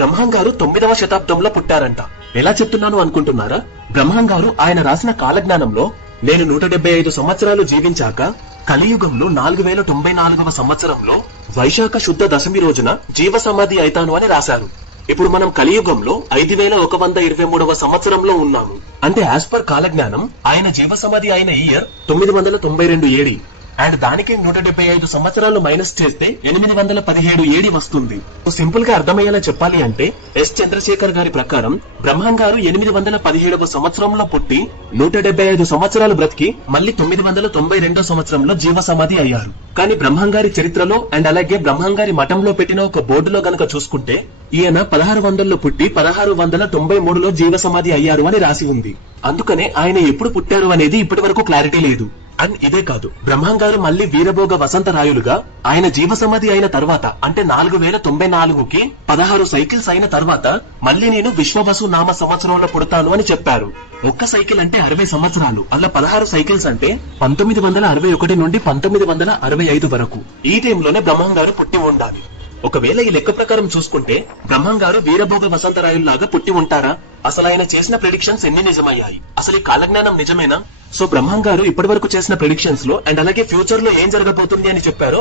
బ్రహ్మం గారు 9వ శతాబ్దంలో పుట్టారంట. ఎలా చెప్తున్నాను అనుకుంటున్నారా? బ్రహ్మం గారు ఆయన రాసిన కాలజ్ఞానంలో నేను 175 సంవత్సరాలు జీవించాక కలియుగంలో 4094వ సంవత్సరంలో వైశాఖ శుద్ధ దశమి రోజున జీవ సమాధి అయితాను అని రాశారు. ఇప్పుడు మనం కలియుగంలో 5123వ సంవత్సరంలో ఉన్నాము. అంటే యాజ్ పర్ కాలజ్ఞానం ఆయన జీవ సమాధి అయిన ఇయర్ 992 ఏడి. అండ్ దానికి 175 సంవత్సరాలు మైనస్ చేస్తే 817 ఏడి వస్తుంది. సింపుల్ గా అర్థమయ్యేలా చెప్పాలి అంటే ఎస్ చంద్రశేఖర్ గారి ప్రకారం బ్రహ్మం గారు 817వ సంవత్సరంలో పుట్టి 175 సంవత్సరాలు బ్రతికి మళ్ళీ 992 సంవత్సరంలో జీవ సమాధి అయ్యారు. కానీ బ్రహ్మం గారి చరిత్రలో అండ్ అలాగే బ్రహ్మం గారి మఠంలో పెట్టిన ఒక బోర్డులో గనక చూసుకుంటే ఈయన 1600లో పుట్టి 1693లో జీవ సమాధి అయ్యారు అని రాసి ఉంది. అందుకనే ఆయన ఎప్పుడు పుట్టారు అనేది ఇప్పటి వరకు క్లారిటీ లేదు. అండ్ ఇదే కాదు, బ్రహ్మం గారు మళ్ళీ వీరభోగ వసంతరాయులుగా ఆయన జీవ సమాధి అయిన తర్వాత అంటే 4094కి 16 సైకిల్స్ అయిన తర్వాత మళ్ళీ నేను విశ్వవసు నామ సంవత్సరంలో పుడతాను అని చెప్పారు. ఒక్క సైకిల్ అంటే 60 సంవత్సరాలు, అలా 16 సైకిల్స్ అంటే 1961 నుండి 1965 వరకు. ఈ టైంలోనే బ్రహ్మం గారు పుట్టి ఉండాలి. ఒకవేళ ఈ లెక్క ప్రకారం చూసుకుంటే బ్రహ్మం గారు వీరభోగ వసంతరాయుల్లాగా పుట్టి ఉంటారా? అసలు ఆయన చేసిన ప్రెడిక్షన్స్ ఎన్ని నిజమయ్యాయి? అసలు ఈ కాలజ్ఞానం నిజమేనా? సో బ్రహ్మం గారు ఇప్పటి వరకు చేసిన ప్రెడిక్షన్స్ లో అండ్ అలాగే ఫ్యూచర్ లో ఏం జరగబోతుంది అని చెప్పారో